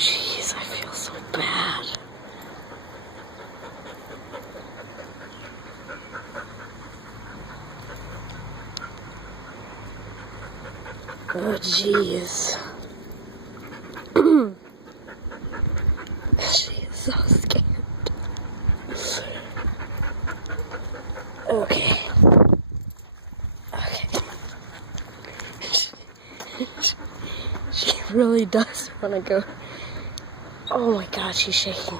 Jeez, I feel so bad. Oh, jeez. She is so scared. Okay. She really does want to go. Oh my God, she's shaking.